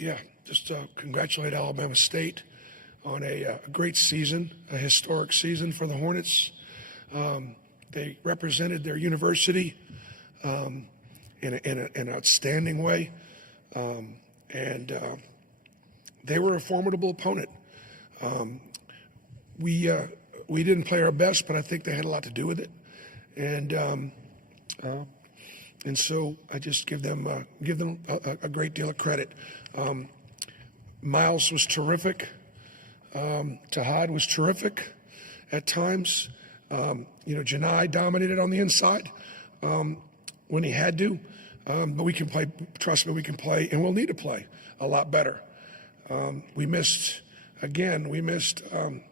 Yeah, just congratulate Alabama State on a great season, a historic season for the Hornets. They represented their university in an outstanding way, and they were a formidable opponent. We didn't play our best, but I think they had a lot to do with it, and so I just give them a great deal of credit. Miles was terrific. Tahad was terrific at times. Chaney dominated on the inside when he had to. But we can play, trust me, we can play, and we'll need to play a lot better. We missed 14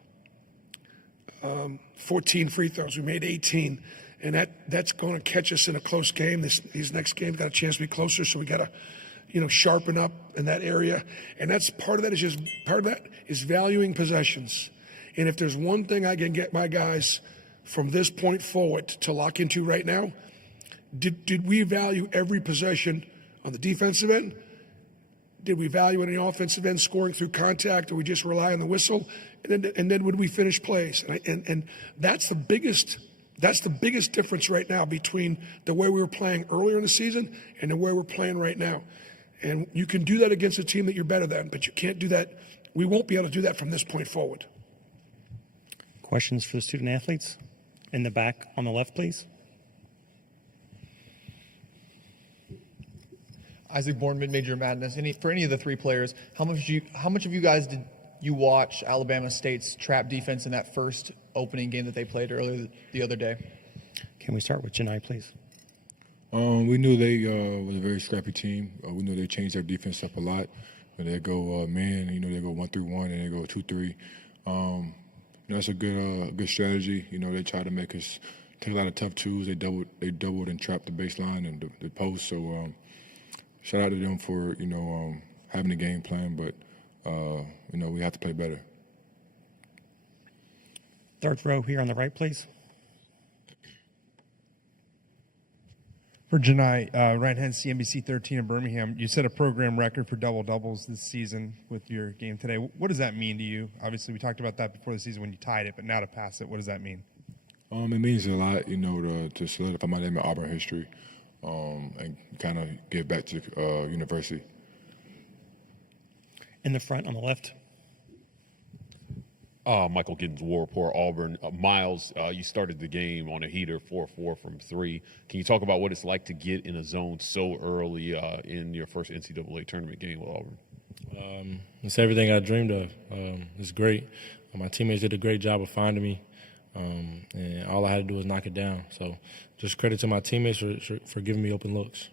free throws. We made 18. And that's going to catch us in a close game. These next games got a chance to be closer, so we got to, sharpen up in that area. And that's part of that is valuing possessions. And if there's one thing I can get my guys from this point forward to lock into right now, did we value every possession on the defensive end? Did we value it on the offensive end, scoring through contact, or we just rely on the whistle? And then would we finish plays? And that's the biggest. That's the biggest difference right now between the way we were playing earlier in the season and the way we're playing right now. And you can do that against a team that you're better than, but you can't do that. We won't be able to do that from this point forward. Questions for the student athletes? In the back on the left, please. Isaac Bourne, Mid-Major Madness. For any of the three players, how much of you guys did you watch Alabama State's trap defense in that first opening game that they played earlier the other day? Can we start with Chaney, please? We knew they was a very scrappy team. We knew they changed their defense up a lot. When they go man, they go 1-3-1 and they go 2-3. That's a good strategy. They try to make us take a lot of tough twos. They doubled and trapped the baseline and the post. So shout out to them for having a game plan, but we have to play better. Third row here on the right, please. For Johni, right-hand CNBC 13 in Birmingham, you set a program record for double-doubles this season with your game today. What does that mean to you? Obviously, we talked about that before the season when you tied it, but now to pass it, what does that mean? It means a lot, to solidify my name in Auburn history and kind of give back to the university. In the front on the left. Michael Giddens, War Report, Auburn. Miles, you started the game on a heater, 4-4 from 3. Can you talk about what it's like to get in a zone so early in your first NCAA tournament game with Auburn? It's everything I dreamed of. It's great. My teammates did a great job of finding me, and all I had to do was knock it down. So just credit to my teammates for giving me open looks.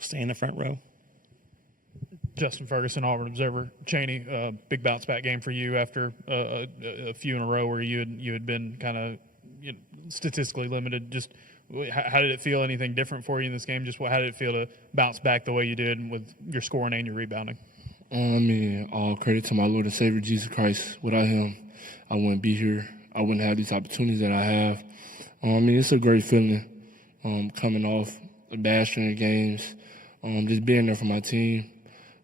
Stay in the front row. Justin Ferguson, Auburn Observer. Chaney, big bounce back game for you after a few in a row where you had been kind of statistically limited. Just how did it feel? Anything different for you in this game? Just how did it feel to bounce back the way you did with your scoring and your rebounding? All credit to my Lord and Savior Jesus Christ. Without him, I wouldn't be here. I wouldn't have these opportunities that I have. It's a great feeling coming off the bad string of games, just being there for my team.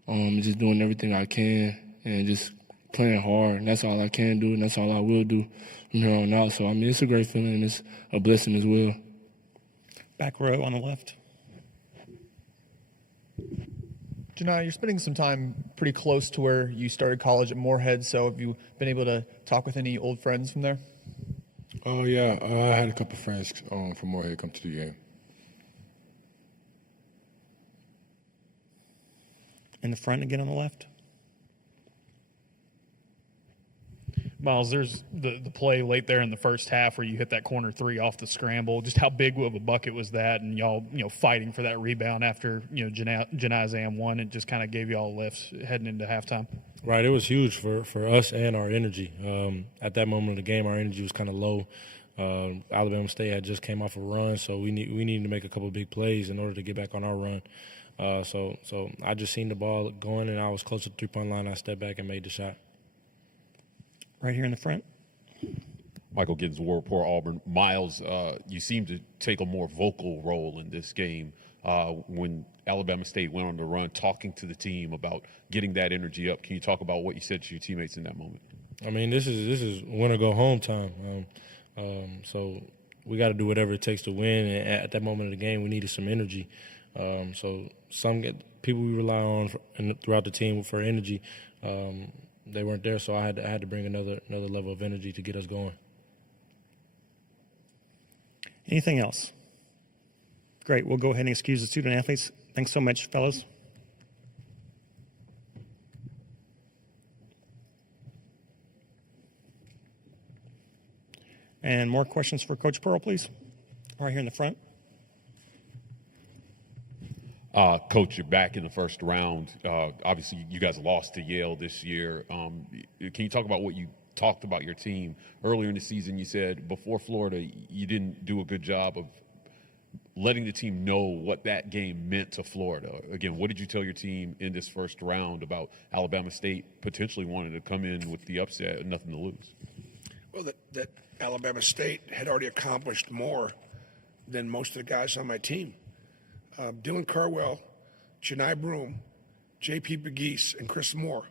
Just doing everything I can and just playing hard. And that's all I can do, and that's all I will do from here on out. So, it's a great feeling, and it's a blessing as well. Back row on the left. Johni, you're spending some time pretty close to where you started college at Morehead, so have you been able to talk with any old friends from there? Oh, yeah. I had a couple friends from Morehead come to the game. In the front again on the left. Miles, there's the play late there in the first half where you hit that corner three off the scramble. Just how big of a bucket was that? And y'all, fighting for that rebound after, Chaney's and one. It just kind of gave y'all lifts heading into halftime. Right, it was huge for us and our energy. At that moment of the game, our energy was kind of low. Alabama State had just came off a run, so we needed to make a couple of big plays in order to get back on our run. So I just seen the ball going, and I was close to the three-point line. I stepped back and made the shot. Right here in the front. Michael Ginswar, poor Auburn. Miles, you seem to take a more vocal role in this game when Alabama State went on the run, talking to the team about getting that energy up. Can you talk about what you said to your teammates in that moment? I mean, this is win or go home time. So we got to do whatever it takes to win. And at that moment of the game, we needed some energy. So some people we rely on throughout the team for energy, they weren't there. So I had to bring another level of energy to get us going. Anything else? Great. We'll go ahead and excuse the student athletes. Thanks so much, fellas. And more questions for Coach Pearl, please. Right here in the front. Coach, you're back in the first round. Obviously, you guys lost to Yale this year. Can you talk about what you talked about your team earlier in the season? You said before Florida, you didn't do a good job of letting the team know what that game meant to Florida. Again, what did you tell your team in this first round about Alabama State potentially wanting to come in with the upset and nothing to lose? Well, that Alabama State had already accomplished more than most of the guys on my team. Dylan Carwell, Johni Broome, J.P. Pegues, and Chris Moore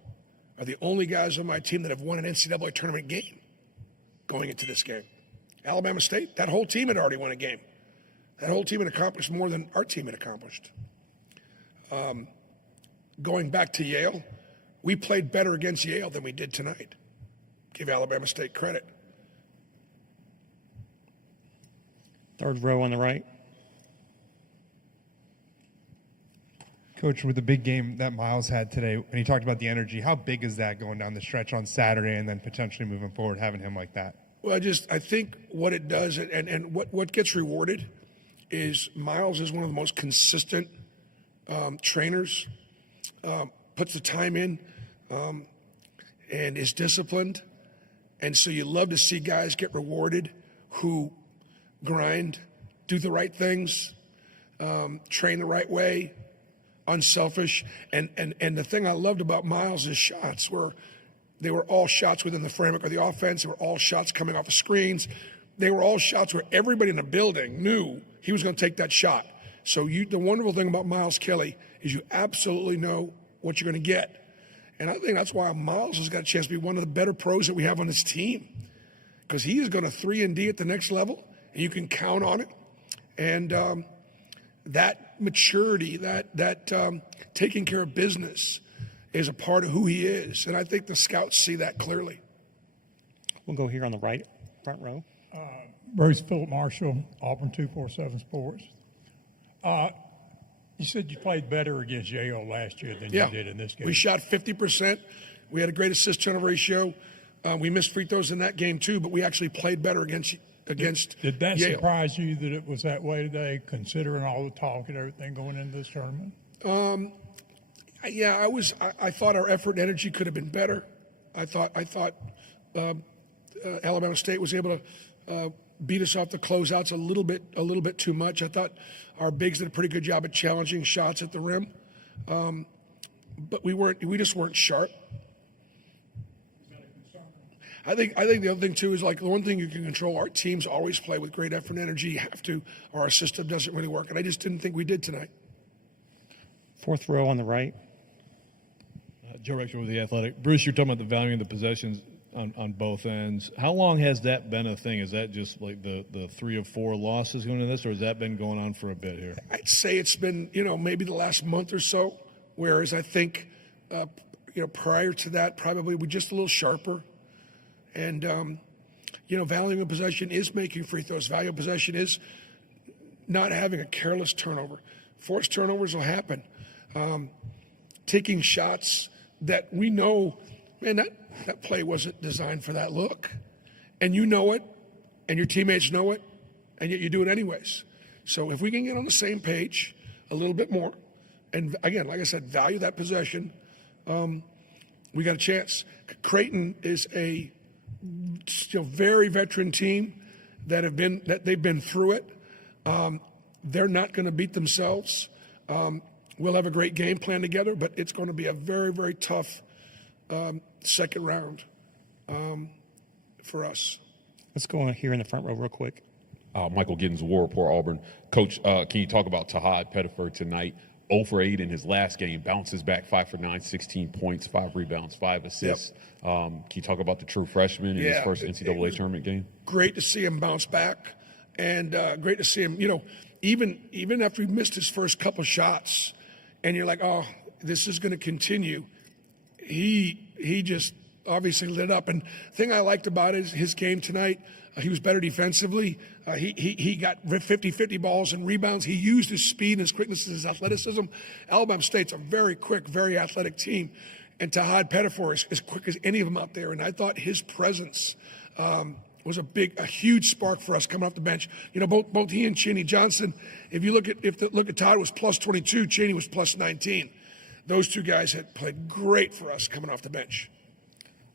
are the only guys on my team that have won an NCAA tournament game going into this game. Alabama State, that whole team had already won a game. That whole team had accomplished more than our team had accomplished. Going back to Yale, we played better against Yale than we did tonight. Give Alabama State credit. Third row on the right. Coach, with the big game that Miles had today, when he talked about the energy, how big is that going down the stretch on Saturday and then potentially moving forward, having him like that? Well, I think what it does and what gets rewarded is Miles is one of the most consistent trainers, puts the time in and is disciplined. And so you love to see guys get rewarded who grind, do the right things, train the right way, unselfish. And the thing I loved about Miles' shots were they were all shots within the framework of the offense. They were all shots coming off of screens. They were all shots where everybody in the building knew he was going to take that shot. So the wonderful thing about Miles Kelly is you absolutely know what you're going to get. And I think that's why Miles has got a chance to be one of the better pros that we have on this team, because he is going to 3-and-D at the next level, and you can count on it. And that maturity, that taking care of business is a part of who he is. And I think the scouts see that clearly. We'll go here on the right, front row. Bruce Philip Marshall, Auburn 247 Sports. You said you played better against Yale last year than you did in this game. We shot 50%. We had a great assist-turnover ratio. We missed free throws in that game too, but we actually played better against Did that Yale. surprise you that it was that way today, considering all the talk and everything going into this tournament? Yeah, I thought our effort and energy could have been better. I thought Alabama State was able to beat us off the closeouts a little bit too much. I thought our bigs did a pretty good job at challenging shots at the rim, but we just weren't sharp. I think the other thing too is, like, the one thing you can control. Our teams always play with great effort and energy. You have to, or our system doesn't really work. And I just didn't think we did tonight. Fourth row on the right. Joe Rexford with The Athletic. Bruce, you're talking about the value of the possessions on both ends. How long has that been a thing? Is that just like the 3 or 4 losses going into this, or has that been going on for a bit here? I'd say it's been, maybe the last month or so, whereas I think, prior to that, probably we're just a little sharper. And, value of possession is making free throws. Value of possession is not having a careless turnover. Forced turnovers will happen. Taking shots that we know, man, that play wasn't designed for that look. And you know it, and your teammates know it, and yet you do it anyways. So if we can get on the same page a little bit more, and again, like I said, value that possession, we got a chance. Creighton is a very veteran team that they've been through it. They're not going to beat themselves. We'll have a great game plan together, but it's going to be a very, very tough second round for us. Let's go here in the front row real quick. Michael Giddens, War Report, Auburn. Coach, can you talk about Tahad Pettiford tonight? 0 for 8 in his last game, bounces back 5 for 9, 16 points, 5 rebounds, 5 assists. Can you talk about the true freshman in his first NCAA tournament game? Great to see him bounce back, and great to see him, even after he missed his first couple shots, and you're like, oh, this is going to continue. He just obviously lit up. And the thing I liked about his game tonight, he was better defensively. He got 50-50 balls and rebounds. He used his speed and his quickness and his athleticism. Alabama State's a very quick, very athletic team. And Tahad Pettiford is as quick as any of them out there. And I thought his presence was a huge spark for us coming off the bench. Both he and Chaney Johnson, if you look at Todd was plus 22, Chaney was plus 19. Those two guys had played great for us coming off the bench.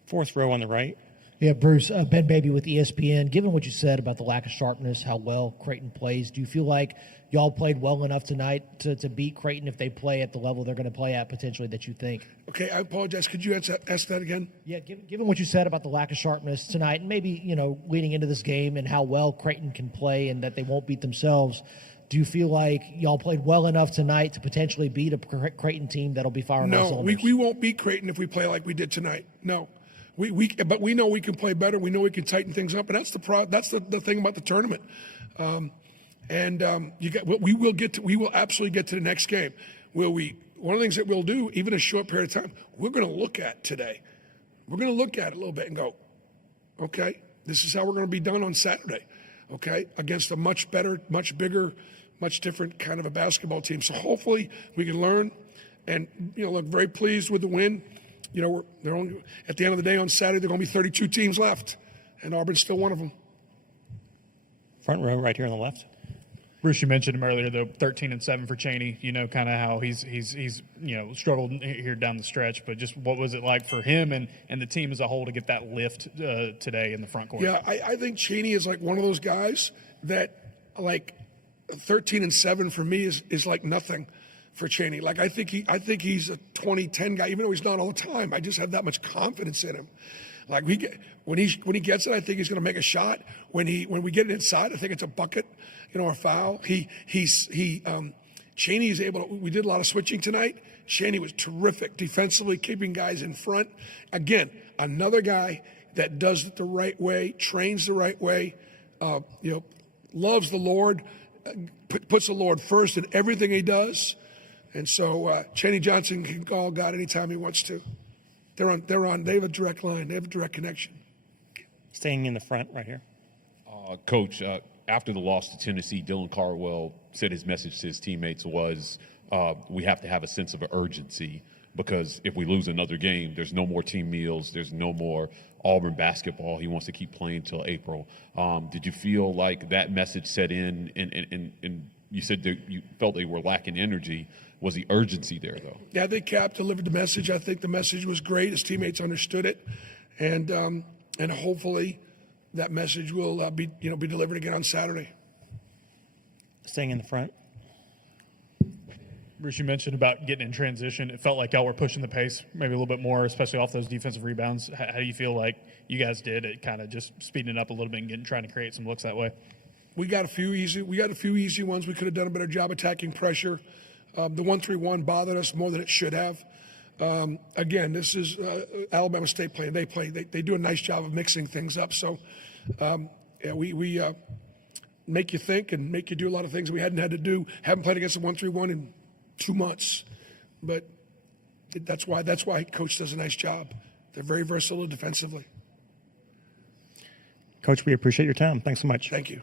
Fourth row on the right. Yeah, Bruce, Ben Baby with ESPN. Given what you said about the lack of sharpness, how well Creighton plays, do you feel like y'all played well enough tonight to beat Creighton if they play at the level they're going to play at potentially that you think? Okay, I apologize. Could you ask that again? Yeah, given what you said about the lack of sharpness tonight, and maybe, leading into this game and how well Creighton can play and that they won't beat themselves, do you feel like y'all played well enough tonight to potentially beat a Creighton team that'll be firing on cylinders? No, we won't beat Creighton if we play like we did tonight. No. But we know we can play better. We know we can tighten things up, and that's the thing about the tournament. We will absolutely get to the next game. One of the things that we'll do, even a short period of time, we're going to look at today. We're going to look at it a little bit and go, okay, this is how we're going to be done on Saturday, okay, against a much better, much bigger, much different kind of a basketball team. So hopefully we can learn, and look very pleased with the win. They're only at the end of the day on Saturday. There are going to be 32 teams left, and Auburn's still one of them. Front row, right here on the left. Bruce, you mentioned him earlier, though, 13-7 for Chaney. Kind of how he's struggled here down the stretch. But just what was it like for him and the team as a whole to get that lift today in the front court? Yeah, I think Chaney is like one of those guys that, like, 13-7 for me is like nothing for Chaney. Like, I think he's a 20-10 guy, even though he's not all the time. I just have that much confidence in him. Like, when he gets it, I think he's going to make a shot. When we get it inside, I think it's a bucket, or a foul. Chaney is able to. We did a lot of switching tonight. Chaney was terrific defensively, keeping guys in front. Again, another guy that does it the right way, trains the right way. Loves the Lord, puts the Lord first in everything he does. And so Chaney Johnson can call God anytime he wants to. They have a direct line. They have a direct connection. Staying in the front right here. Coach, after the loss to Tennessee, Dylan Cardwell said his message to his teammates was, we have to have a sense of urgency, because if we lose another game, there's no more team meals. There's no more Auburn basketball. He wants to keep playing till April. Did you feel like that message set in, and you said that you felt they were lacking energy? Was the urgency there, though? Yeah, I think Cap delivered the message. I think the message was great. His teammates understood it, and hopefully that message will be delivered again on Saturday. Staying in the front. Bruce, you mentioned about getting in transition. It felt like y'all were pushing the pace maybe a little bit more, especially off those defensive rebounds. How do you feel like you guys did it, kind of just speeding it up a little bit and trying to create some looks that way? We got a few easy ones. We could have done a better job attacking pressure. The 1-3-1 bothered us more than it should have. Again, this is Alabama State playing. They do a nice job of mixing things up. So, we make you think and make you do a lot of things we hadn't had to do. Haven't played against a 1-3-1 in 2 months, but that's why Coach does a nice job. They're very versatile defensively. Coach, we appreciate your time. Thanks so much. Thank you.